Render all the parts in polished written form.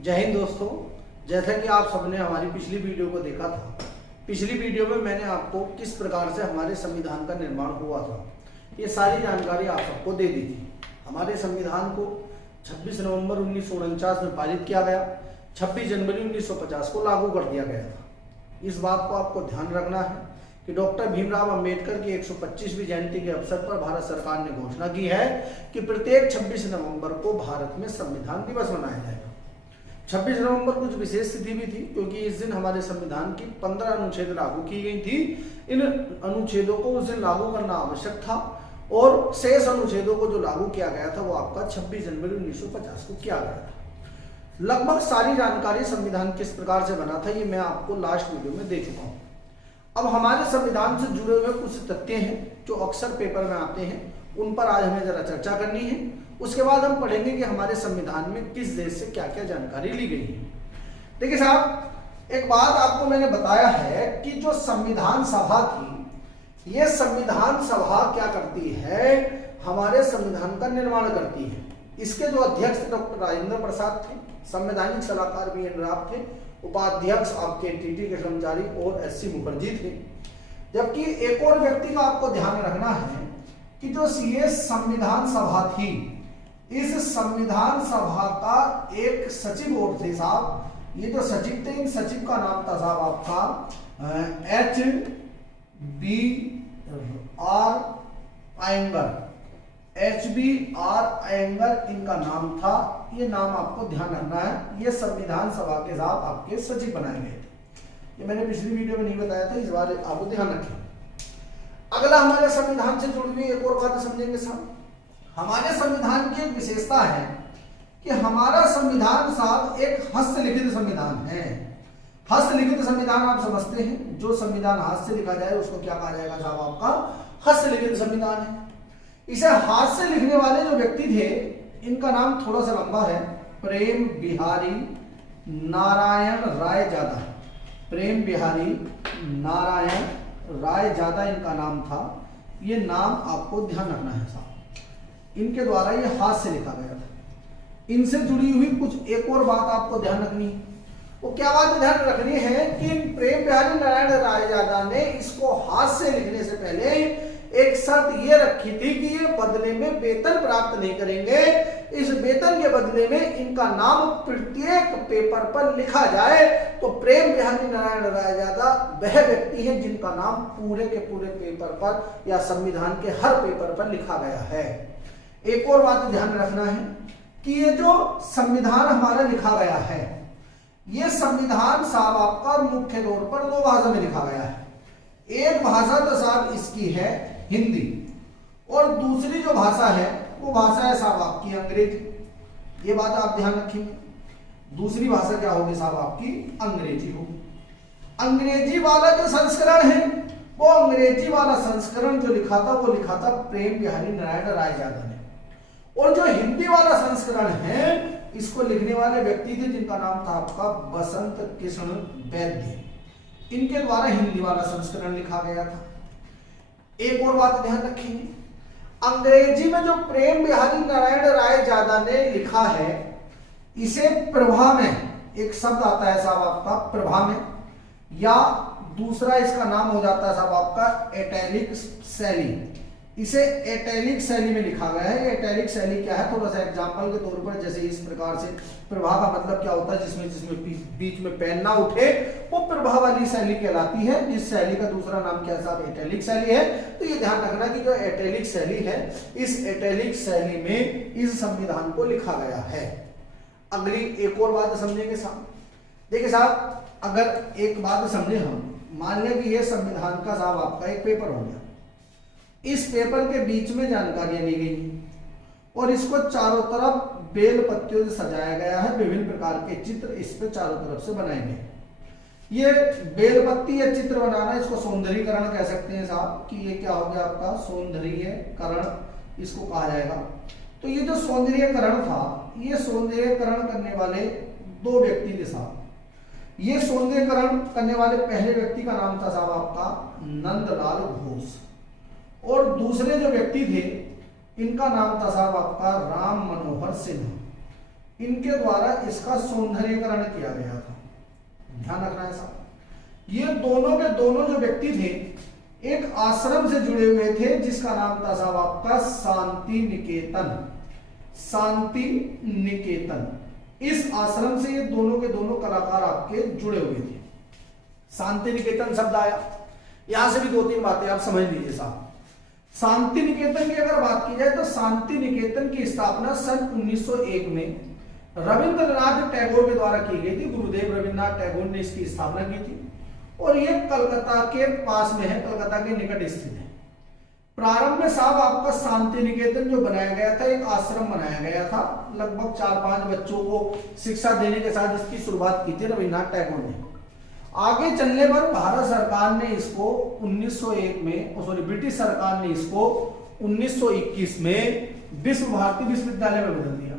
जय हिंद दोस्तों। जैसा कि आप सबने हमारी पिछली वीडियो को देखा था, पिछली वीडियो में मैंने आपको किस प्रकार से हमारे संविधान का निर्माण हुआ था ये सारी जानकारी आप सबको दे दी थी। हमारे संविधान को 26 नवंबर 1949 में पारित किया गया, 26 जनवरी 1950 को लागू कर दिया गया था। इस बात को आपको ध्यान रखना है कि डॉक्टर भीमराव अंबेडकर की 125वीं जयंती के अवसर पर भारत सरकार ने घोषणा की है कि प्रत्येक 26 नवंबर को भारत में संविधान दिवस मनाया जाएगा। 26 नवंबर कुछ विशेष तिथि भी थी क्योंकि इस दिन हमारे संविधान की 15 अनुच्छेद लागू की गई थी। इन अनुच्छेदों को उस दिन लागू करना आवश्यक था और शेष अनुच्छेदों को जो लागू किया गया था वो आपका 26 जनवरी 1950 को किया गया था। लगभग सारी जानकारी संविधान किस प्रकार से बना था ये मैं आपको लास्ट वीडियो में दे चुका हूँ। अब हमारे संविधान से जुड़े हुए कुछ तथ्य हैं जो अक्सर पेपर में आते हैं, उन पर आज हमें जरा चर्चा करनी है। उसके बाद हम पढ़ेंगे कि हमारे संविधान में किस देश से क्या क्या जानकारी ली गई है। देखिए साहब, एक बात आपको मैंने बताया है कि जो संविधान सभा थी, ये संविधान सभा क्या करती है, हमारे संविधान का निर्माण करती है। इसके जो अध्यक्ष डॉक्टर राजेंद्र प्रसाद थे, संवैधानिक सलाहकार बी.एन. राव थे, उपाध्यक्ष आपके टी.टी. कृष्णाचारी और एस.सी. मुखर्जी थे। जबकि एक और व्यक्ति का आपको ध्यान रखना है कि जो ये संविधान सभा थी, इस संविधान सभा का एक सचिव और थे साहब। ये जो सचिव थे, इन सचिव का नाम था साहब आपका H.B.R. अयंगर इनका नाम था। ये नाम आपको ध्यान रखना है। ये संविधान सभा के साथ आपके सचिव बनाए गए थे। ये मैंने पिछली वीडियो में नहीं बताया था, इस बार आपको ध्यान रखें। अगला हमारे संविधान से जुड़ी हुई एक और बात समझेंगे साहब। हमारे संविधान की एक विशेषता है कि हमारा संविधान साहब एक हस्तलिखित संविधान है। हस्तलिखित संविधान आप समझते हैं, जो संविधान हाथ से लिखा जाए उसको क्या कहा जाएगा साहब, आपका हस्तलिखित संविधान है। इसे हाथ से लिखने वाले जो व्यक्ति थे, इनका नाम थोड़ा सा लंबा है, प्रेम बिहारी नारायण राय जादा। प्रेम बिहारी नारायण राय जादा इनका नाम था। ये नाम आपको ध्यान रखना है साहब। इनके द्वारा ये हाथ से लिखा गया था। इनसे जुड़ी हुई कुछ एक और बात आपको ध्यान रखनी है। वो क्या बात ध्यान रखनी है कि प्रेम बिहारी नारायण राय जादा ने इसको हाथ से लिखने से पहले एक शर्त ये रखी थी कि ये बदले में वेतन प्राप्त नहीं करेंगे। इस वेतन के बदले में इनका नाम प्रत्येक पेपर पर लिखा जाए। तो प्रेम बिहारी नारायण राय जादा वह व्यक्ति है जिनका नाम पूरे के पूरे पेपर पर या संविधान के हर पेपर पर लिखा गया है। एक और बात ध्यान रखना है कि ये जो संविधान हमारा लिखा गया है, ये संविधान साहब आपका मुख्य तौर पर दो भाषा में लिखा गया है। एक भाषा तो साहब इसकी है हिंदी, और दूसरी जो भाषा है वो भाषा है साहब आपकी अंग्रेजी। ये बात आप ध्यान रखेंगे। दूसरी भाषा क्या होगी साहब, आपकी अंग्रेजी होगी। अंग्रेजी वाला जो संस्करण है, वो अंग्रेजी वाला संस्करण जो लिखा था वो लिखा था प्रेम बिहारी नारायण राय जादा ने। और जो हिंदी वाला संस्करण है, इसको लिखने वाले व्यक्ति थे जिनका नाम था आपका बसंत कृष्ण वैद्य। इनके द्वारा हिंदी वाला संस्करण लिखा गया था। एक और बात ध्यान रखेंगे, अंग्रेजी में जो प्रेम बिहारी नारायण राय जादा ने लिखा है, इसे प्रभा में एक शब्द आता है साहब आपका प्रभा में, या दूसरा इसका नाम हो जाता है साहब आपका एटैलिक शैली। इसे एटैलिक शैली में लिखा गया है। एटैलिक शैली क्या है, थोड़ा सा एग्जांपल के तौर पर, जैसे इस प्रकार से प्रभा का मतलब क्या होता है, जिसमें बीच में पेन ना उठे, वो प्रभा वाली शैली कहलाती है। इस शैली का दूसरा नाम क्या साहब, एटैलिक शैली है। तो ये ध्यान रखना कि जो एटैलिक शैली है, इस एटैलिक शैली में इस संविधान को लिखा गया है। अगली एक और बात समझेंगे साहब। देखिए साहब, अगर एक बात समझे हम, मान लें कि ये संविधान का साहब आपका एक पेपर हो गया। इस पेपर के बीच में जानकारियां ली गई और इसको चारों तरफ बेल पत्तियों से सजाया गया है। विभिन्न प्रकार के चित्र इस पे चारों तरफ से बनाए गए। ये बेल पत्ती या चित्र बनाना, इसको सौंदर्यीकरण कह सकते हैं साहब, कि ये क्या हो गया आपका सौंदर्यीकरण इसको कहा जाएगा। तो ये जो सौंदर्यीकरण था, ये सौंदर्यीकरण करने वाले दो व्यक्ति थे साहब। ये सौंदर्यीकरण करने वाले पहले व्यक्ति का नाम था साहब आपका नंदलाल घोष, और दूसरे जो व्यक्ति थे इनका नाम था साहब आपका राम मनोहर सिन्हा। इनके द्वारा इसका सौंदर्यीकरण किया गया था। ध्यान रखना है साहब, ये दोनों के दोनों जो व्यक्ति थे एक आश्रम से जुड़े हुए थे जिसका नाम था साहब आपका शांति निकेतन। शांति निकेतन, इस आश्रम से ये दोनों के दोनों कलाकार आपके जुड़े हुए थे। शांति निकेतन शब्द आया, यहां से भी दो तीन बातें आप समझ लीजिए साहब। शांति निकेतन की अगर बात की जाए तो शांति निकेतन की स्थापना सन 1901 में रविंद्रनाथ टैगोर के द्वारा की गई थी। गुरुदेव रविंद्रनाथ टैगोर ने इसकी स्थापना की थी और ये कलकत्ता के पास में है, कलकत्ता के निकट स्थित है। प्रारंभ में साहब आपका शांति निकेतन जो बनाया गया था एक आश्रम बनाया गया था। लगभग 4-5 बच्चों को शिक्षा देने के साथ इसकी शुरुआत की थी रविंद्रनाथ टैगोर ने। आगे चलने पर भारत सरकार ने इसको 1901 में, सॉरी ब्रिटिश सरकार ने इसको 1921 में विश्व भारती विश्वविद्यालय में बदल दिया।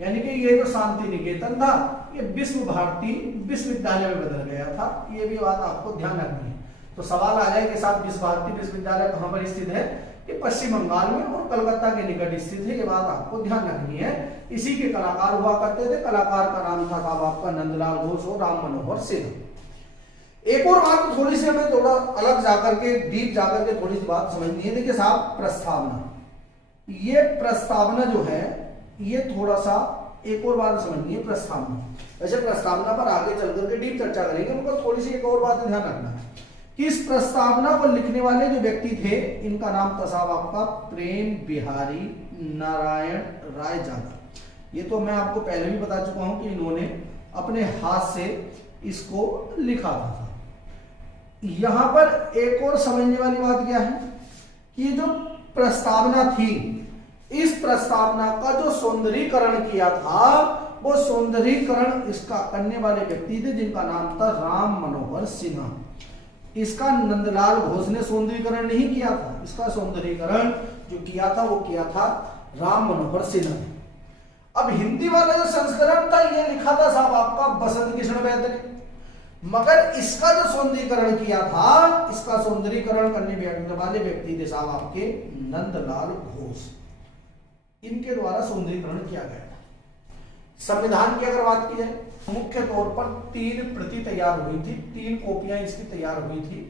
यानी कि ये जो शांति निकेतन था ये विश्व भारती विश्वविद्यालय में बदल गया था। ये भी बात आपको ध्यान रखनी है। तो सवाल आ जाए कि साहब विश्व भारती विश्वविद्यालय कहां पर स्थित है? ये पश्चिम बंगाल में और कलकत्ता के निकट स्थित है। ये बात आपको ध्यान रखनी है। इसी के कलाकार हुआ करते थे। कलाकार का नाम था साहब आपका नंदलाल घोष और राम मनोहर सिंह। एक और बात थोड़ी सी हमें थोड़ा अलग जाकर के डीप जाकर के थोड़ी सी बात समझनी है। देखिए साहब प्रस्तावना, ये प्रस्तावना जो है ये थोड़ा सा एक और बात समझनी है प्रस्तावना। वैसे प्रस्तावना पर आगे चल करके डीप चर्चा करेंगे, मगर थोड़ी सी एक और बात ध्यान रखना है कि इस प्रस्तावना को लिखने वाले जो व्यक्ति थे इनका नाम था साहब आपका प्रेम बिहारी नारायण राय जादा। ये तो मैं आपको पहले भी बता चुका हूं कि इन्होंने अपने हाथ से इसको लिखा था। यहां पर एक और समझने वाली बात क्या है कि जो प्रस्तावना थी, इस प्रस्तावना का जो सौंदर्यीकरण किया था वो सौंदर्यीकरण इसका करने वाले व्यक्ति थे जिनका नाम था राम मनोहर सिन्हा। इसका नंदलाल घोष ने सौंदर्यीकरण नहीं किया था, इसका सौंदर्यीकरण जो किया था वो किया था राम मनोहर सिन्हा ने। अब हिंदी वाला जो संस्करण था ये लिखा था साहब आपका बसंत किशन वैद्य ने, मगर इसका जो सौंदर्यीकरण किया था, इसका सौंदर्यीकरण करने वाले व्यक्ति थे साहब आपके नंदलाल घोष। इनके द्वारा सौंदर्यीकरण किया गया था। संविधान की अगर बात की जाए मुख्य तौर पर 3 प्रति तैयार हुई थी, 3 कॉपियां इसकी तैयार हुई थी।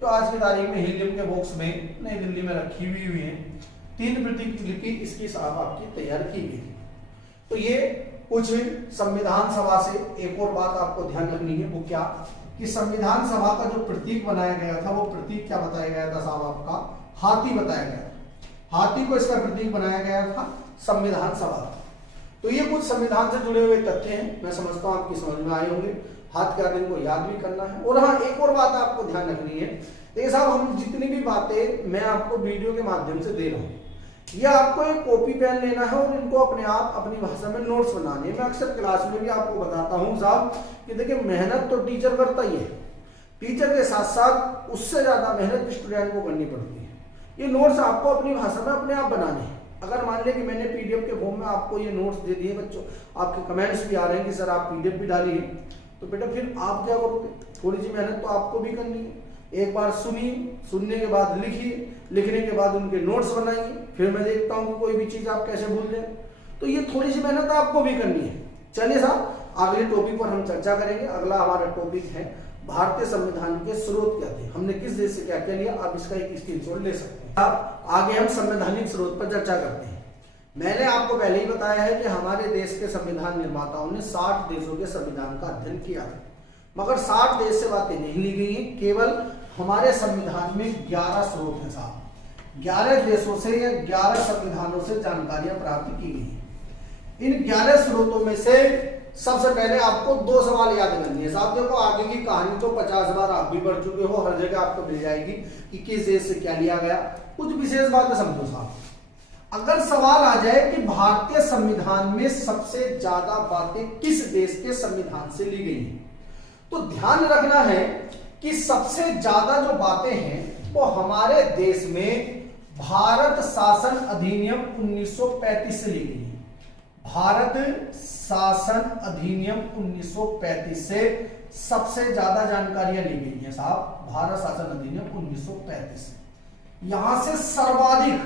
तो आज की तारीख में हीलियम के बॉक्स में नई दिल्ली में रखी हुई है। 3 प्रतिलिपि इसकी साहब आपकी तैयार की गई थी। तो ये कुछ संविधान सभा से एक और बात आपको ध्यान रखनी है, वो क्या कि संविधान सभा का जो प्रतीक बनाया गया था वो प्रतीक क्या बताया गया था साहब आपका हाथी बताया गया था। हाथी को इसका प्रतीक बनाया गया था संविधान सभा। तो ये कुछ संविधान से जुड़े हुए तथ्य हैं, मैं समझता हूं आपकी समझ में आए होंगे। हाथ के आदमी को याद भी करना है। और हाँ एक और बात आपको ध्यान रखनी है, देखिए साहब हम जितनी भी बातें मैं आपको वीडियो के माध्यम से दे रहा हूँ ये आपको एक कॉपी पेन लेना है और इनको अपने आप अपनी भाषा में नोट्स बनाने हैं। मैं अक्सर क्लास में भी आपको बताता हूँ साहब कि देखिए मेहनत तो टीचर करता ही है, टीचर के साथ साथ उससे ज्यादा मेहनत स्टूडेंट को करनी पड़ती है। ये नोट्स आपको अपनी भाषा में अपने आप बनाने हैं। अगर मान लिया कि मैंने पीडीएफ के फॉर्म में आपको ये नोट्स दे दिए, बच्चों आपके कमेंट्स भी आ रहे हैं कि सर आप पीडीएफ भी डालिए, तो बेटा फिर आप क्या करोगे? थोड़ी सी मेहनत तो आपको भी करनी है। एक बार सुनिए, सुनने के बाद लिखिए, लिखने के बाद उनके नोट्स बनाइए, फिर मैं देखता हूँ कि कोई भी चीज आप कैसे भूल जाए। तो ये थोड़ी सी मेहनत आपको भी करनी है। चलिए साहब अगले टॉपिक पर हम चर्चा करेंगे। अगला हमारा टॉपिक है भारतीय संविधान के स्रोत क्या थे, हमने किस देश से क्या क्या लिया। आप इसका एक स्क्रीनशॉट ले सकते हैं। अब आगे हम संवैधानिक स्रोत पर चर्चा करते हैं। मैंने आपको पहले ही बताया है कि हमारे देश के संविधान निर्माताओं ने 60 देशों के संविधान का अध्ययन किया है, मगर 60 देश से बातें नहीं ली गई हैं। केवल हमारे संविधान में 11 स्रोत हैं साहब। 11 देशों से या 11 संविधानों से जानकारियां प्राप्त की गई हैं। इन 11 स्रोतों में से सबसे पहले आपको 2 सवाल याद करनी है साहब। देखो आगे की कहानी तो 50 बार आप भी पढ़ चुके हो, हर जगह आपको मिल जाएगी कि किस देश से क्या लिया गया। कुछ विशेष बातें समझो साहब। अगर सवाल आ जाए कि भारतीय संविधान में सबसे ज्यादा बातें किस देश के संविधान से ली गई हैं, तो ध्यान रखना है कि सबसे ज्यादा जो बातें हैं वो हमारे देश में भारत शासन अधिनियम 1935 से ली गई है। भारत शासन अधिनियम 1935 से सबसे ज्यादा जानकारियां ली गई हैं साहब। भारत शासन अधिनियम 1935 से यहां से सर्वाधिक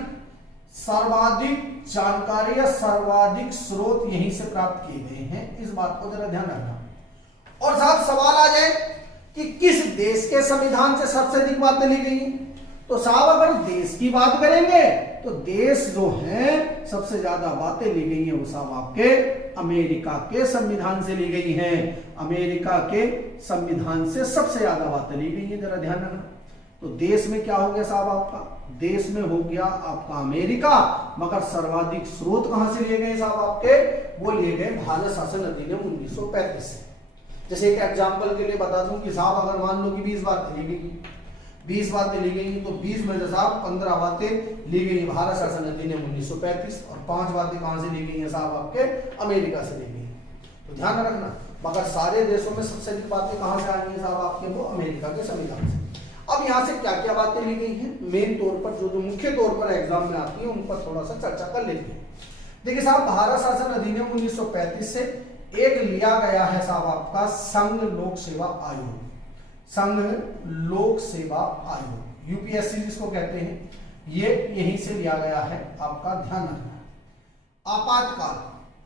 सर्वाधिक जानकारी या सर्वाधिक स्रोत यहीं से प्राप्त किए गए हैं, इस बात को जरा ध्यान रखना। और साथ सवाल आ जाए कि किस देश के संविधान से सबसे अधिक बातें ली गई हैं, तो साहब अगर देश की बात करेंगे तो देश जो है सबसे ज्यादा बातें ली गई हैं वो साहब आपके अमेरिका के संविधान से ली गई हैं। अमेरिका के संविधान से सबसे ज्यादा बातें ली गई हैं, जरा ध्यान रखना। तो देश में क्या हो गया साहब आपका, देश में हो गया आपका अमेरिका, मगर सर्वाधिक स्रोत कहां से लिए गए साहब आपके, वो लिए गए भारत शासन अधिनियम 1935 से। जैसे एक एग्जांपल के लिए बता दूं कि साहब अगर मान लो कि 20 बातें ली गई, 20 बातें ली गई तो 20 में से साहब 15 बातें ली गई भारत शासन अधिनियम 1935 और 5 बातें कहां से ली गई हैं साहब आपके अमेरिका से ली गई हैं। तो ध्यान रखना, मगर सारे देशों में सबसे अधिक बातें कहां से आ रही हैं साहब आपके, वो अमेरिका के संविधान से। अब यहां से क्या क्या बातें ली गई हैं, मेन तौर पर जो मुख्य तौर पर एग्जाम में आती है उन पर थोड़ा सा चर्चा कर लेते हैं। देखिए साहब, भारत शासन अधिनियम 1935 से एक लिया गया है साहब आपका संघ लोक सेवा आयोग, संघ लोक सेवा आयोग, यूपीएससी जिसको कहते हैं, ये यहीं से लिया गया है, आपका ध्यान रखना। आपातकाल,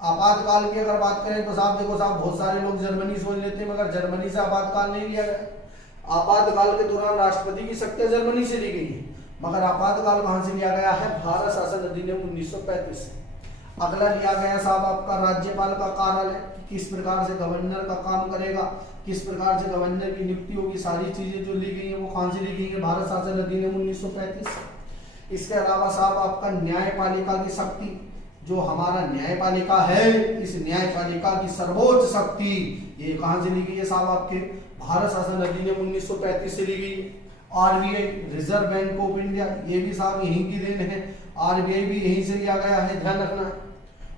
आपातकाल की अगर बात करें तो साहब देखो साहब, बहुत सारे लोग जर्मनी सोच लेते हैं, मगर जर्मनी से आपातकाल नहीं लिया गया। आपातकाल के दौरान राष्ट्रपति की शक्तियां जर्मनी से ली गई है, मगर आपातकाल कहां से लिया गया है, भारत शासन अधिनियम 1935 से। अगला लिया गया साहब आपका राज्यपाल का कार्यालय, किस प्रकार से गवर्नर का काम करेगा, किस प्रकार से गवर्नर की नियुक्ति होगी, सारी चीजें जो ली गई है वो कहां से ली गई है, भारत शासन अधिनियम 1935 से। इसके अलावा साहब आपका न्यायपालिका की शक्ति, जो हमारा न्यायपालिका है, इस न्यायपालिका की सर्वोच्च शक्ति ये कहां से ली गई है साहब आपके भारत शासन अधिनियम 1935 से ली गई। RBI, reserve bank of India, ये भी साहब यहीं की देन है, आरबीआई भी यहीं से लिया गया है, ध्यान रखना।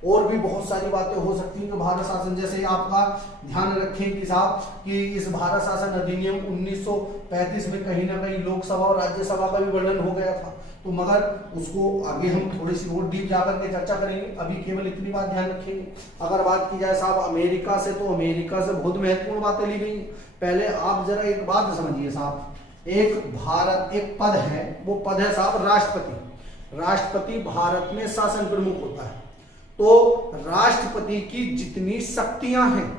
और भी बहुत सारी बातें हो सकती हैं कि भारत शासन, जैसे आपका ध्यान रखें कि साहब कि इस भारत शासन अधिनियम 1935 में कहीं ना कहीं लोकसभा और राज्यसभा का भी वर्णन हो गया था, तो मगर उसको आगे हम थोड़ी सी और डीप जाकर के चर्चा करेंगे, अभी केवल इतनी बात ध्यान रखेंगे। अगर बात की जाए साहब अमेरिका से, तो अमेरिका से बहुत महत्वपूर्ण बातें ली गई। पहले आप जरा एक बात समझिए साहब, एक भारत एक पद है, वो पद है साहब राष्ट्रपति। राष्ट्रपति भारत में शासन प्रमुख होता है, तो राष्ट्रपति की जितनी शक्तियां हैं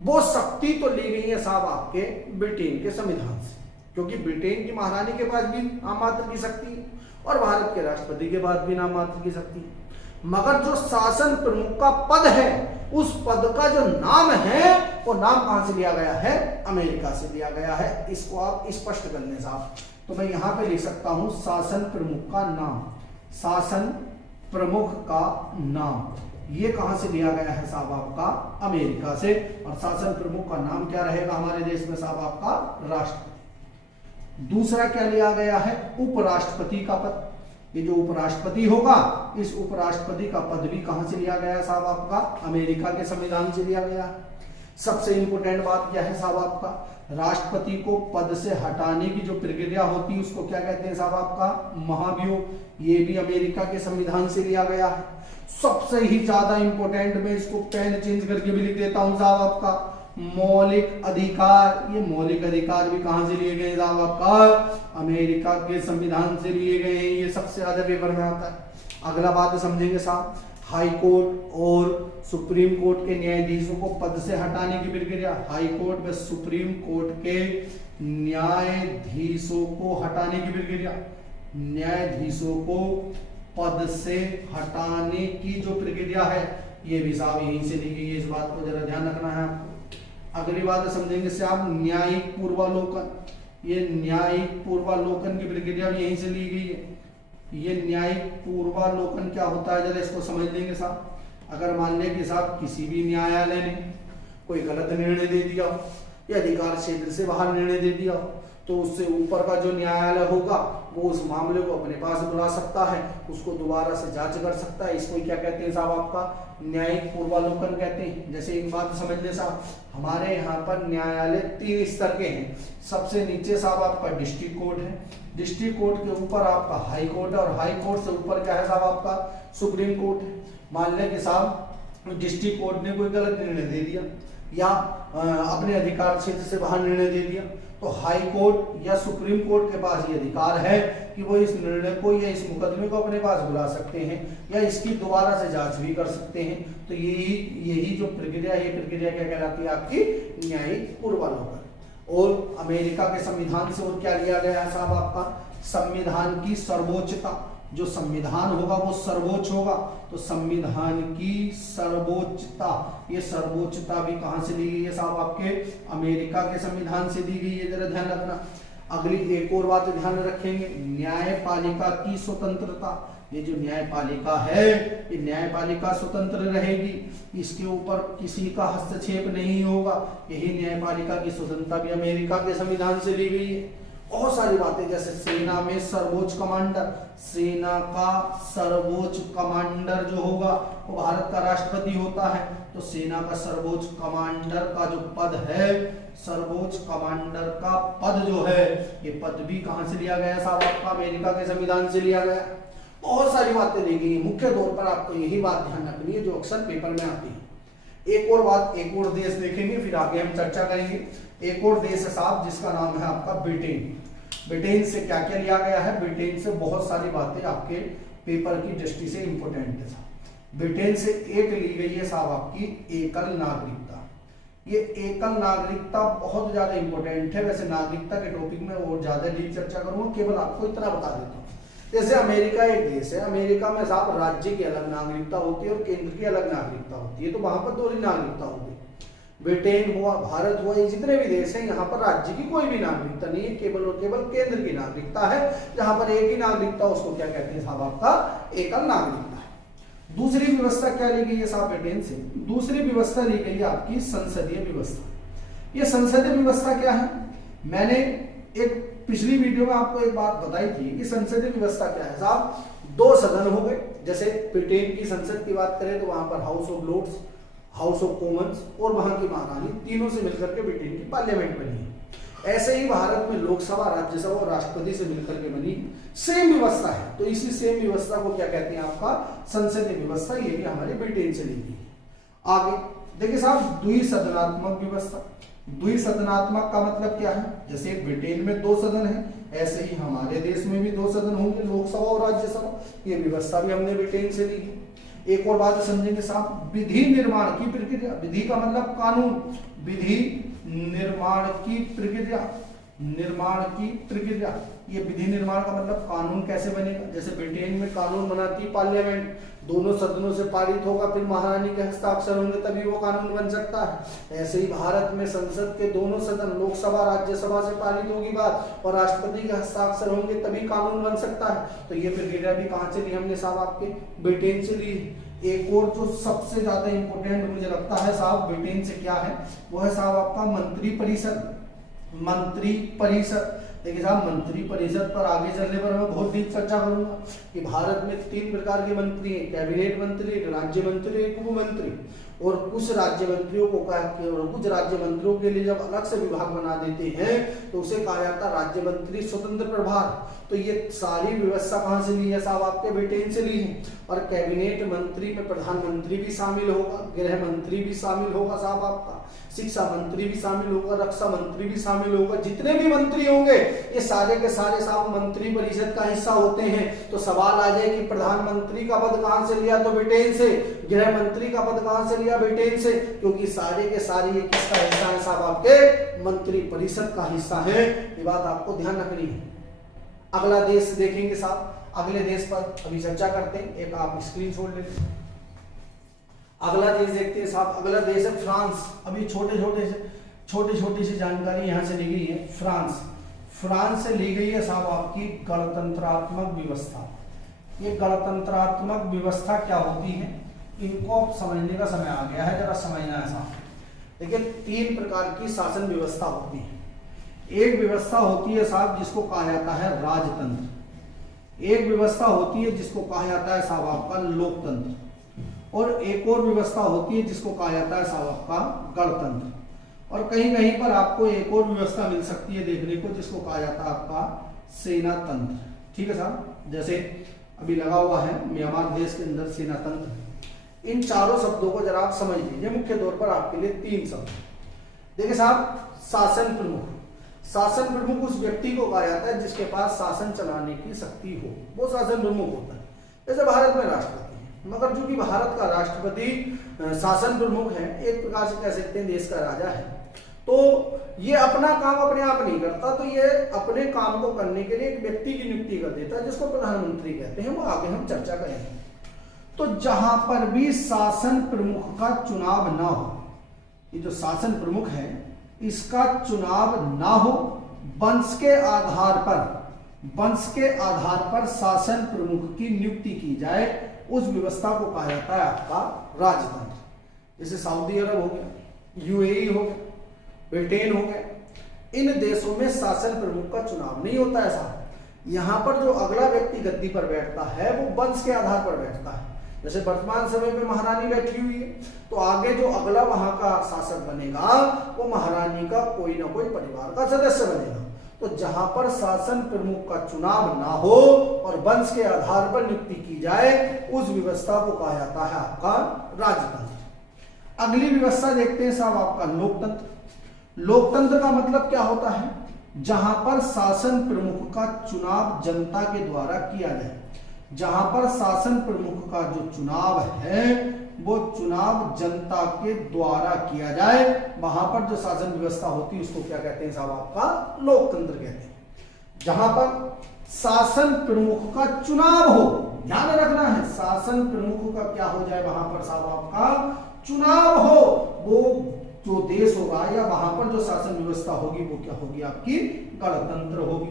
वो शक्ति तो ली गई है साहब आपके ब्रिटेन के संविधान से, क्योंकि ब्रिटेन की महारानी के पास भी नाम मात्र की शक्ति है और भारत के राष्ट्रपति के पास भी नाम मात्र की शक्ति है। मगर जो शासन प्रमुख का पद है, उस पद का जो नाम है वो नाम कहां से लिया गया है, अमेरिका से लिया गया है। इसको आप स्पष्ट कर लें साहब, तो मैं यहां पे लिख सकता हूं शासन प्रमुख का नाम, शासन प्रमुख का नाम ये कहां से लिया गया है साहब आपका अमेरिका से। और शासन प्रमुख का नाम क्या रहेगा हमारे देश में साहब आपका राष्ट्रपति। दूसरा क्या लिया गया है, उपराष्ट्रपति का पद। ये जो उपराष्ट्रपति होगा, इस उपराष्ट्रपति का पद भी कहां से लिया गया साहब आपका अमेरिका के संविधान से लिया गया। सबसे इंपोर्टेंट बात क्या है साहब आपका, राष्ट्रपति को पद से हटाने की जो प्रक्रिया होती है उसको क्या कहते हैं साहब आपका महाभियोग, ये भी अमेरिका के संविधान से लिया गया है। सबसे ही ज्यादा इंपोर्टेंट, मैं इसको पेन चेंज करके भी लिख देता हूं साहब आपका मौलिक अधिकार। ये मौलिक अधिकार भी कहां से लिए गए साहब आपका अमेरिका के संविधान से लिए गए हैं, ये सबसे ज्यादा पेपर में आता है। अगला बात समझेंगे साहब, हाई कोर्ट और सुप्रीम कोर्ट के न्यायाधीशों को पद से हटाने की प्रक्रिया, हाई कोर्ट व सुप्रीम कोर्ट के न्यायाधीशों को हटाने की प्रक्रिया, न्यायाधीशों को पद से हटाने की जो प्रक्रिया है ये भी साहब यहीं से ली गई है, इस बात को जरा ध्यान रखना है आपको। अगली बात समझेंगे साहब न्यायिक पूर्वालोकन, ये न्यायिक पूर्वालोकन की प्रक्रिया यहीं से ली गई है। ये न्यायिक पूर्वालोकन क्या होता है जरा इसको समझ लेंगे साहब। अगर मान लें कि साहब किसी भी न्यायालय ने कोई गलत निर्णय दे दिया या अधिकार क्षेत्र से बाहर निर्णय दे दिया, तो उससे ऊपर का जो न्यायालय होगा वो उस मामले को अपने पास बुला सकता है, उसको दोबारा से जांच कर सकता है। इसको क्या कहते हैं साहब आपका न्यायिक पूर्वालोकन कहते हैं। जैसे एक बात समझ लें साहब, हमारे यहाँ पर न्यायालय 3 स्तर के हैं। सबसे नीचे साहब आपका डिस्ट्रिक्ट कोर्ट है, डिस्ट्रिक्ट कोर्ट के ऊपर आपका हाई कोर्ट है और हाई कोर्ट से ऊपर क्या है साहब आपका सुप्रीम कोर्ट है। मान लें कि साहब डिस्ट्रिक्ट कोर्ट ने कोई गलत निर्णय दे दिया, या अपने अधिकार क्षेत्र से बाहर निर्णय दे दिया, तो हाई कोर्ट या सुप्रीम कोर्ट के पास ये अधिकार है कि वो इस निर्णय को या इस मुकदमे को अपने पास बुला सकते हैं या इसकी दोबारा से जांच भी कर सकते हैं। तो यही जो प्रक्रिया, ये प्रक्रिया क्या कहलाती है आपकी, न्यायिक पूर्वालोकन। और अमेरिका के संविधान से और क्या लिया गया है साहब आपका, संविधान की सर्वोच्चता, जो संविधान होगा वो सर्वोच्च होगा, तो संविधान की सर्वोच्चता, ये सर्वोच्चता भी कहां से ली गई है साहब, आपके अमेरिका के संविधान से दी गई है, जरा ध्यान रखना। अगली एक और बात ध्यान रखेंगे, न्यायपालिका की स्वतंत्रता। ये जो न्यायपालिका है, ये न्यायपालिका स्वतंत्र रहेगी, इसके ऊपर किसी का हस्तक्षेप नहीं होगा। यही न्यायपालिका की स्वतंत्रता भी अमेरिका के संविधान से ली गई है। बहुत सारी बातें, जैसे सेना में सर्वोच्च कमांडर, सेना का सर्वोच्च कमांडर जो होगा वो भारत का राष्ट्रपति होता है, तो सेना का सर्वोच्च कमांडर का जो पद है, सर्वोच्च कमांडर का पद जो है, ये पद भी कहां से लिया गया साहब आपका, अमेरिका के संविधान से लिया गया। बहुत सारी बातें दी गई, मुख्य तौर पर आपको यही बात ध्यान रखनी है जो अक्सर पेपर में आती है। एक और बात, एक और देश देखेंगे, फिर आगे हम चर्चा करेंगे। एक और देश है साहब जिसका नाम है आपका ब्रिटेन। ब्रिटेन से क्या क्या लिया गया है, ब्रिटेन से बहुत सारी बातें आपके पेपर की दृष्टि से इंपॉर्टेंट है साहब। ब्रिटेन से एक ली गई है साहब आपकी एकल नागरिकता। ये एकल नागरिकता बहुत ज्यादा इंपॉर्टेंट है। वैसे नागरिकता के टॉपिक में और ज्यादा डीप चर्चा करूंगा, केवल आपको इतना बता देता हूँ। जैसे अमेरिका एक देश है, अमेरिका में साहब राज्य की अलग नागरिकता होती है और केंद्र की अलग नागरिकता होती है, तो वहां पर दोहरी नागरिकता होती है। ब्रिटेन हुआ, भारत हुआ, ये जितने भी देश हैं, यहाँ पर राज्य की कोई भी नागरिकता नहीं है, केवल और केवल केंद्र की नागरिकता है। जहां पर एक ही नागरिकता, उसको क्या कहते हैं साहब, आपका एकल नागरिकता है। दूसरी व्यवस्था क्या ली गई है साहब ब्रिटेन से, दूसरी व्यवस्था ली गई है आपकी संसदीय व्यवस्था। ये संसदीय व्यवस्था क्या है, मैंने एक पिछली वीडियो में आपको एक बात बताई थी कि संसदीय व्यवस्था क्या है साहब। दो सदन हो गए, जैसे ब्रिटेन की संसद की बात करें तो वहां पर House of Lords, House of Commons और वहां की महारानी, तीनों से मिलकर के ब्रिटेन की पार्लियामेंट बनी है। ऐसे ही भारत में लोकसभा, राज्यसभा और राष्ट्रपति से मिलकर के बनी सेम व्यवस्था है। तो इसी सेम व्यवस्था को क्या कहते हैं आपका, संसदीय व्यवस्था। ये भी हमारे ब्रिटेन से ली गई है। आगे देखिए साहब, द्विसदनात्मक व्यवस्था। द्विसदनात्मक का मतलब क्या है, जैसे ब्रिटेन में दो सदन है, ऐसे ही हमारे देश में भी दो सदन होंगे, लोकसभा और राज्यसभा। ये व्यवस्था भी हमने ब्रिटेन से ली है। एक और बात समझेंगे साहब, विधि निर्माण की प्रक्रिया। विधि का मतलब कानून, विधि निर्माण की प्रक्रिया, निर्माण की प्रक्रिया। ये विधि निर्माण का मतलब कानून कैसे बनेगा। जैसे ब्रिटेन में कानून बनाती पार्लियामेंट, दोनों सदनों से पारित होगा, फिर महारानी के हस्ताक्षर होंगे तभी वो कानून बन सकता है। ऐसे ही भारत में संसद के दोनों सदन, लोकसभा राज्यसभा से पारित होगी बात और राष्ट्रपति के हस्ताक्षर होंगे तभी कानून बन सकता है। तो ये प्रक्रिया भी कहां से ली हमने साहब, आपके ब्रिटेन से ली। एक और जो सबसे ज्यादा इंपॉर्टेंट मुझे लगता है साहब ब्रिटेन से क्या है, वो है साहब आपका मंत्री परिषद। मंत्री परिषद, देखिए साहब मंत्री परिषद पर आगे चलने पर मैं बहुत डीप चर्चा करूंगा कि भारत में 3 प्रकार के मंत्री हैं, कैबिनेट मंत्री, एक राज्य मंत्री, एक उप मंत्री। और कुछ राज्य मंत्रियों को कुछ राज्य मंत्रियों के लिए जब अलग से विभाग बना देते हैं तो उसे कहा जाता है राज्य मंत्री स्वतंत्र प्रभार। तो ये सारी व्यवस्था कहां से ली है साहब, आपके ब्रिटेन से ली है। और कैबिनेट मंत्री में प्रधानमंत्री भी शामिल होगा, गृह मंत्री भी शामिल होगा साहब आपका, शिक्षा मंत्री भी शामिल होगा, रक्षा मंत्री भी शामिल होगा। जितने भी मंत्री होंगे ये सारे के सारे साहब मंत्री परिषद का हिस्सा होते हैं। तो सवाल आ जाए कि प्रधानमंत्री का पद कहां से लिया, तो ब्रिटेन से। गृह मंत्री का पद कहां से लिया, ब्रिटेन से, क्योंकि सारे के सारे ये किसका हिस्सा है साहब, आपके मंत्री परिषद का हिस्सा है। ये बात आपको ध्यान रखनी है। अगला देश देखेंगे साहब, अगले देश पर अभी चर्चा करते हैं, एक आप स्क्रीनशॉट ले लें। अगला देश देखते हैं साहब, अगला देश है फ्रांस। अभी छोटे छोटी सी जानकारी यहां से ली गई है। फ्रांस, फ्रांस से ली गई है साहब आपकी गणतंत्रात्मक व्यवस्था। ये गणतंत्रात्मक व्यवस्था क्या होती है, इनको समझने का समय आ गया है, जरा समझना है साहब। देखिए 3 प्रकार की शासन व्यवस्था होती है। एक व्यवस्था होती है साहब जिसको कहा जाता है राजतंत्र, एक व्यवस्था होती है जिसको कहा जाता है साहब आपका लोकतंत्र, और एक और व्यवस्था होती है जिसको कहा जाता है साहब आपका गणतंत्र। और कहीं कहीं पर आपको एक और व्यवस्था मिल सकती है देखने को जिसको कहा जाता है आपका सेना तंत्र। ठीक है साहब, जैसे अभी लगा हुआ है म्यांमार देश के अंदर सेना तंत्र। इन चारों शब्दों को जरा आप समझ लीजिए। मुख्य तौर पर आपके लिए 3 शब्द। देखिए साहब, शासन प्रमुख। शासन प्रमुख उस व्यक्ति को कहा जाता है जिसके पास शासन चलाने की शक्ति हो, वो शासन प्रमुख होता है। जैसे भारत में राष्ट्रपति है, मगर चूंकि भारत का राष्ट्रपति शासन प्रमुख है, एक प्रकार से कह सकते हैं देश का राजा है, तो ये अपना काम अपने आप नहीं करता, तो ये अपने काम को करने के लिए एक व्यक्ति की नियुक्ति कर देता है जिसको प्रधानमंत्री कहते हैं। वो आगे हम चर्चा करेंगे। तो जहां पर भी शासन प्रमुख का चुनाव ना हो, ये जो शासन प्रमुख है इसका चुनाव ना हो, वंश के आधार पर शासन प्रमुख की नियुक्ति की जाए, उस व्यवस्था को कहा जाता है आपका राजतंत्र। जैसे सऊदी अरब हो गया, यूएई हो गया, ब्रिटेन हो गया, इन देशों में शासन प्रमुख का चुनाव नहीं होता है साहब। यहां पर जो अगला व्यक्ति गद्दी पर बैठता है वो वंश के आधार पर बैठता है। जैसे वर्तमान समय में महारानी बैठी हुई है, तो आगे जो अगला वहां का शासक बनेगा वो महारानी का कोई ना कोई परिवार का सदस्य बनेगा। तो जहां पर शासन प्रमुख का चुनाव ना हो और वंश के आधार पर नियुक्ति की जाए, उस व्यवस्था को कहा जाता है आपका राजतंत्र। अगली व्यवस्था देखते हैं साहब आपका लोकतंत्र। लोकतंत्र का मतलब क्या होता है? जहां पर शासन प्रमुख का चुनाव जनता के द्वारा किया जाए। जहां पर शासन प्रमुख का जो चुनाव है वो चुनाव जनता के द्वारा किया जाए, वहां पर जो शासन व्यवस्था होती है उसको क्या कहते हैं साहब? आपका लोकतंत्र कहते हैं। जहां पर शासन प्रमुख का चुनाव हो, ध्यान रखना है, शासन प्रमुख का क्या हो जाए वहां पर साहब? आपका चुनाव हो। वो जो देश होगा या वहां पर जो शासन व्यवस्था होगी वो क्या होगी? आपकी गणतंत्र होगी।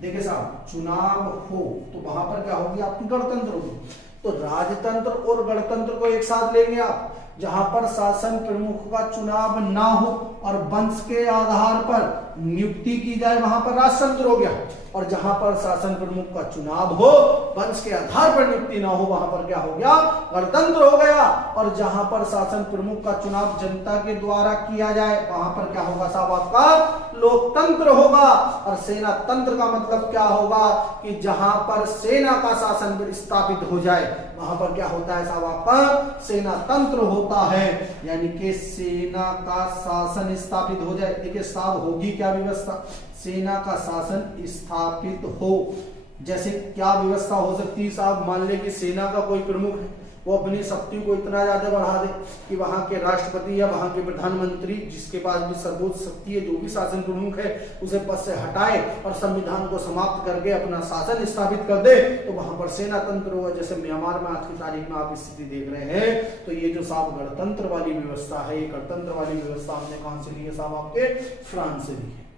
देखिए साहब, चुनाव हो तो वहां पर क्या होगी? आपकी गणतंत्र होगी। तो राजतंत्र और गणतंत्र को एक साथ लेंगे आप। जहां पर शासन प्रमुख का चुनाव ना हो और वंश के आधार पर नियुक्ति की जाए, वहां पर राजतंत्र हो गया। और जहां पर शासन प्रमुख का चुनाव हो, वंश के आधार पर नियुक्ति ना हो, वहां पर क्या हो गया? गणतंत्र हो गया। और जहां पर शासन प्रमुख का चुनाव जनता के द्वारा किया जाए, वहां पर क्या होगा साहब? आपका लोकतंत्र होगा। और सेना तंत्र का मतलब क्या होगा? कि जहां पर सेना का शासन स्थापित हो जाए, वहां पर क्या होता है साहब? आपका सेना तंत्र होता है, यानी कि सेना का शासन स्थापित हो जाए। देखिए साहब, होगी क्या व्यवस्था? सेना का शासन स्थापित हो। जैसे क्या व्यवस्था हो सकती है साहब? मान ले कि सेना का कोई प्रमुख है, वो अपनी शक्ति को इतना ज्यादा बढ़ा दे कि वहां के राष्ट्रपति या वहां के प्रधानमंत्री, जिसके पास भी सर्वोच्च शक्ति है, जो भी शासन प्रमुख है, उसे पद से हटाए और संविधान को समाप्त करके अपना शासन स्थापित कर दे, तो वहां पर सेना तंत्र होगा। जैसे म्यांमार में आज की तारीख में आप स्थिति देख रहे हैं। तो ये जो साहब गणतंत्र वाली व्यवस्था है, ये गणतंत्र वाली व्यवस्था हमने कहां से ली है साहब? आपके फ्रांस से ली है।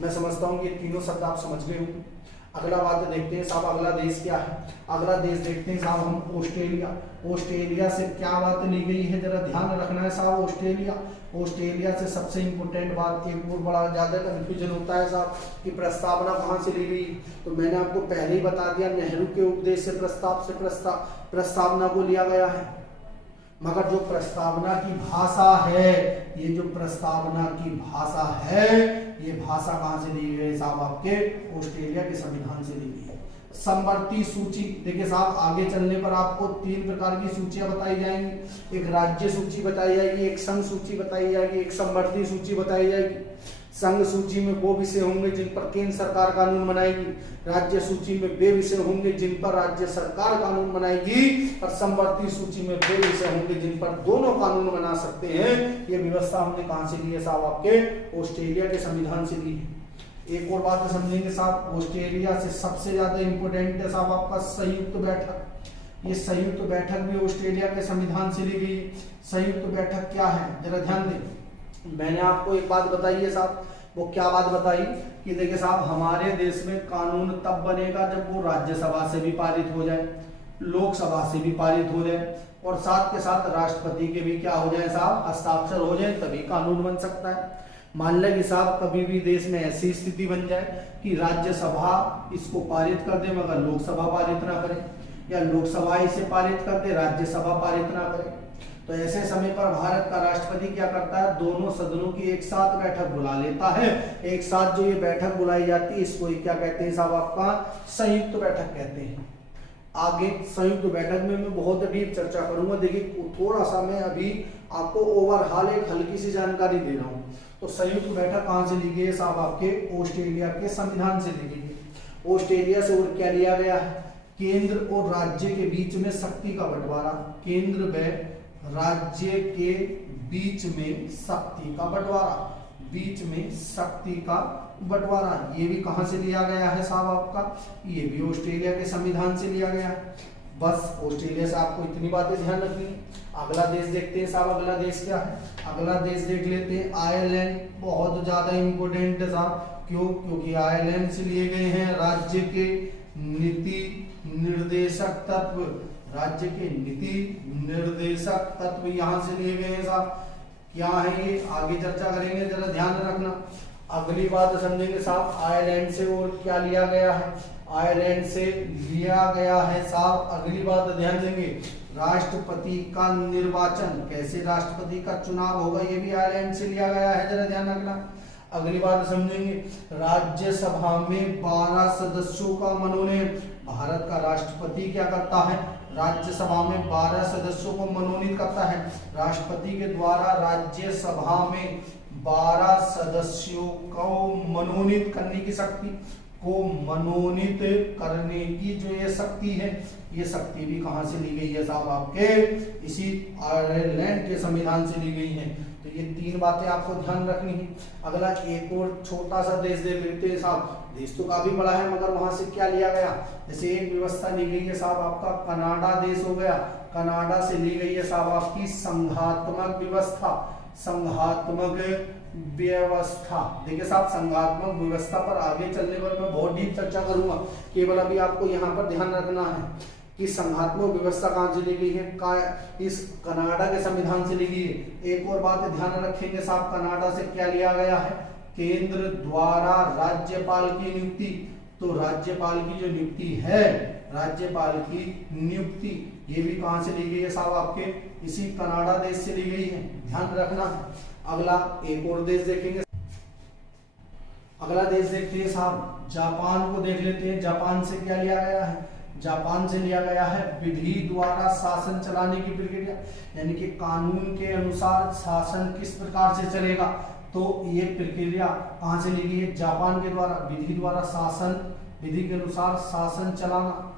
मैं समझता हूं कि ये तीनों शब्द आप समझ गए होंगे। अगला बात देखते हैं साहब, अगला देश क्या है? अगला देश देखते हैं साहब हम ऑस्ट्रेलिया। ऑस्ट्रेलिया से क्या बात ली गई है, जरा ध्यान रखना है साहब। ऑस्ट्रेलिया से सबसे इंपोर्टेंट बात, एक और बड़ा ज्यादा कंफ्यूजन होता है साहब कि प्रस्तावना कहां से ली गई। तो मैंने आपको पहले ही बता दिया, नेहरू के उपदेश से प्रस्तावना को लिया गया है। मगर जो प्रस्तावना की भाषा है, ये जो प्रस्तावना की भाषा है, ये भाषा कहां से ली गई साहब? आपके ऑस्ट्रेलिया के संविधान से ली गई है। समवर्ती सूची, देखिए साहब आगे चलने पर आपको 3 प्रकार की सूचियां बताई जाएंगी। एक राज्य सूची बताई जाएगी, एक संघ सूची बताई जाएगी, एक समवर्ती सूची बताई जाएगी। संघ सूची में वो विषय होंगे जिन पर केंद्र सरकार कानून बनाएगी, राज्य सूची में वे विषय होंगे जिन पर राज्य सरकार कानून बनाएगी, और समवर्ती सूची में वे विषय होंगे जिन पर दोनों कानून बना सकते हैं। ये व्यवस्था हमने कहां से ली है साहब? आपके ऑस्ट्रेलिया के संविधान से ली है। एक और बात समझेंगे साहब, ऑस्ट्रेलिया से सबसे ज्यादा इंपोर्टेंट है साहब आपका संयुक्त बैठक। ये संयुक्त बैठक भी ऑस्ट्रेलिया के संविधान से ली गई। संयुक्त बैठक क्या है, जरा ध्यान दें। मैंने आपको एक बात बताई है साहब, वो क्या बात बताई कि देखिए साहब, हमारे देश में कानून तब बनेगा जब वो राज्यसभा से भी पारित हो जाए, लोकसभा से भी पारित हो जाए, और साथ के साथ राष्ट्रपति के भी क्या हो जाए साहब? हस्ताक्षर हो जाए, तभी कानून बन सकता है। मान लें कि साहब कभी भी देश में ऐसी स्थिति बन जाए कि राज्यसभा इसको पारित कर दे मगर लोकसभा पारित ना करे, या लोकसभा इसे पारित कर दे राज्यसभा पारित ना करे, तो ऐसे समय पर भारत का राष्ट्रपति क्या करता है? दोनों सदनों की एक साथ बैठक बुला लेता है। एक साथ जो ये बैठक बुलाई जाती है इसको क्या कहते हैं साहब? आपका संयुक्त बैठक कहते हैं। आगे संयुक्त बैठक में मैं बहुत डीप चर्चा करूंगा। देखिए थोड़ा सा मैं अभी आपको ओवरऑल एक हल्की सी जानकारी दे रहा हूँ। तो संयुक्त बैठक कहाँ से ली गई है साहब? आपके ऑस्ट्रेलिया के संविधान से ली गई है। ऑस्ट्रेलिया से और क्या लिया गया है? केंद्र और राज्य के बीच में शक्ति का बंटवारा, केंद्र व राज्य के बीच में शक्ति का बंटवारा, बीच में शक्ति का बंटवारा, ये भी कहां से लिया गया है साहब आपका? ये भी ऑस्ट्रेलिया के संविधान से लिया गया है। बस ऑस्ट्रेलिया से आपको इतनी बातें ध्यान रखनी है। अगला देश देखते हैं साहब, अगला देश क्या है? अगला देश देख लेते हैं आयरलैंड। बहुत ज्यादा इंपोर्टेंट है साहब, क्यों? क्योंकि आयरलैंड से लिए गए हैं राज्य के नीति निर्देशक तत्व, राज्य के नीति निर्देशक तत्व यहां से लिए गए हैं साहब। क्या है ये? आगे चर्चा करेंगे, जरा ध्यान रखना। अगली बात समझेंगे साहब, आयरलैंड से और क्या लिया गया है? आयरलैंड से लिया गया है साहब, अगली बात ध्यान देंगे, राष्ट्रपति का निर्वाचन, कैसे राष्ट्रपति का चुनाव होगा, ये भी आयरलैंड से लिया गया है, जरा ध्यान रखना। अगली बात समझेंगे, राज्यसभा में 12 सदस्यों का मनोनयन, भारत का राष्ट्रपति क्या करता है? राज्यसभा में 12 सदस्यों को मनोनीत करता है। राष्ट्रपति के द्वारा राज्यसभा में 12 सदस्यों को मनोनीत करने की शक्ति, को मनोनीत करने की जो ये शक्ति है, ये शक्ति भी कहां से ली गई है साहब? आपके इसी आयरलैंड के संविधान से ली गई है। तो ये 3 बातें आपको ध्यान रखनी है। अगला एक और छोटा सा देश देख लेते हैं साहब। देश तो काफी बड़ा है, मगर वहां से क्या लिया गया? जैसे एक व्यवस्था ली गई है साहब, आपका कनाडा देश हो गया। कनाडा से ली गई है साहब आपकी संघात्मक व्यवस्था, संघात्मक व्यवस्था। देखिए साहब, संघात्मक व्यवस्था पर आगे चलने पर मैं बहुत डीप चर्चा करूंगा। केवल अभी आपको यहाँ पर ध्यान रखना है कि संघात्मक व्यवस्था कहाँ से ली गई है? इस कनाडा के संविधान से ली गई है। एक और बात ध्यान रखेंगे साहब, कनाडा से क्या लिया गया है? केंद्र द्वारा राज्यपाल की नियुक्ति। तो राज्यपाल की जो नियुक्ति है, राज्यपाल की नियुक्ति, ये भी कहां से ली गई है साहब? आपके इसी कनाडा देश से ली गई है, ध्यान रखना। अगला एक और देश देखेंगे, अगला देश देखते हैं साहब, जापान को देख लेते हैं। जापान से क्या लिया गया है? जापान से लिया गया है विधि द्वारा शासन चलाने की प्रक्रिया, यानी कि कानून के अनुसार शासन किस प्रकार से चलेगा। तो ये प्रक्रिया कहां से ली गई है? जापान के द्वारा, विधि द्वारा शासन, विधि के अनुसार शासन चलाना,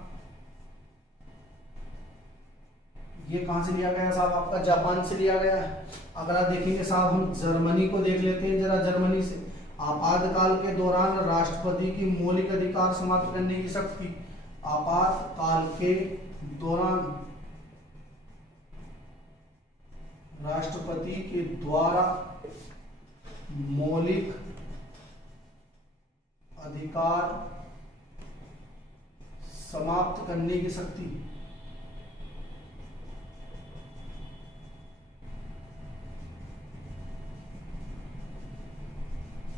ये कहां से लिया गया साहब? आपका जापान से लिया गया है। अगला देखेंगे साहब, हम जर्मनी को देख लेते हैं जरा। जर्मनी से आपातकाल के दौरान राष्ट्रपति की मौलिक अधिकार समाप्त करने की शक्ति, आपातकाल के दौरान राष्ट्रपति के द्वारा मौलिक अधिकार समाप्त करने की शक्ति,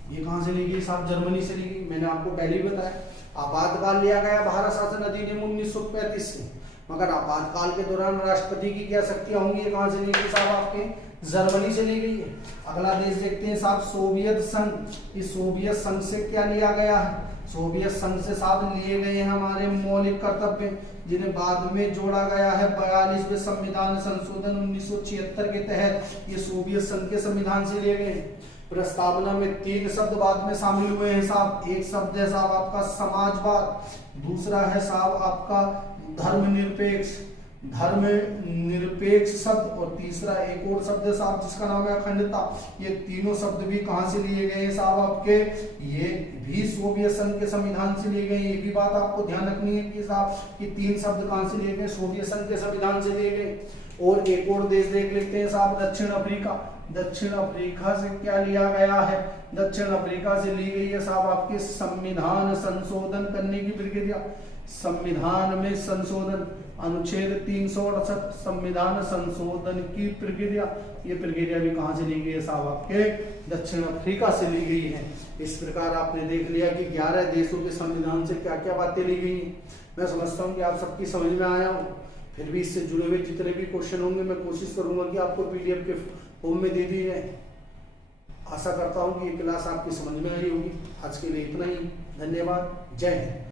ये कहां से ली गई साहब? जर्मनी से ली गई। मैंने आपको पहले ही बताया, आपातकाल लिया गया भारत शासन अधिनियम 1935 से, मगर आपातकाल के दौरान राष्ट्रपति की क्या शक्तियां होंगी, ये कहां से ली गई साहब? आपके जर्मनी से ली गई है। अगला देश देखते हैं साहब, सोवियत संघ। इस सोवियत संघ से क्या लिया गया है? सोवियत संघ से साहब लिए गए हैं हमारे मौलिक कर्तव्य, जिन्हें बाद में जोड़ा गया है 42वें संविधान संशोधन 1976 के तहत। ये सोवियत संघ के संविधान से लिए गए। प्रस्तावना में 3 शब्द बाद में शामिल हुए हैं साहब। एक शब्द है साहब आपका समाजवाद, दूसरा है साहब आपका धर्मनिरपेक्ष, धर्मनिरपेक्ष शब्द, और तीसरा एक और शब्द है साहब जिसका नाम है अखंडता। ये तीनों शब्द भी कहां से लिए गए हैं साहब? आपके ये भी सोवियत संघ के संविधान से लिए गए। ये भी बात आपको ध्यान रखनी है कि साहब ये 3 शब्द कहां से लिए गए? सोवियत संघ के संविधान से लिए गए। और एक और देश देख लेते हैं साहब, दक्षिण अफ्रीका। दक्षिण अफ्रीका से क्या लिया गया है? दक्षिण अफ्रीका से ली गई है साहब आपके संविधान संशोधन करने की प्रक्रिया। संविधान में संशोधन, अनुच्छेद 368 संविधान संशोधन की प्रक्रिया, ये प्रक्रिया भी कहां से ली गई है साहब? आपके दक्षिण अफ्रीका से ली गई है। इस प्रकार आपने देख लिया कि 11 देशों के संविधान से क्या क्या बातें ली गई हैं। मैं समझता हूं कि आप सबकी समझ में आया हो। फिर भी इससे जुड़े हुए जितने भी क्वेश्चन होंगे मैं कोशिश करूंगा कि आपको पीडीएफ के फॉर्म में दे दी है। आशा करता हूं कि ये क्लास आपकी समझ में आई होगी। आज के लिए इतना ही, धन्यवाद, जय हिंद।